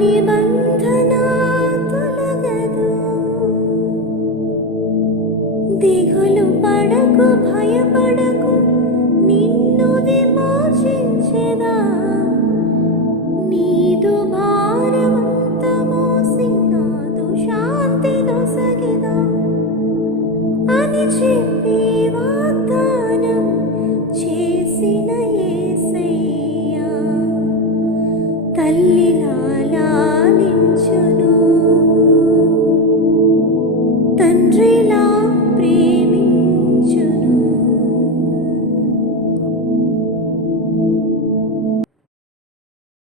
నిబంధన తొలగదు. దిగులు పడకు, భయపడకు, నిన్ను విమోచించెదా. నీదు భారమంత మోసి నాదు శాంతి నొసగెదా అని చెప్పి వాగ్దానం చేసిన యేసయ్యా తల్లిలా లాలించును.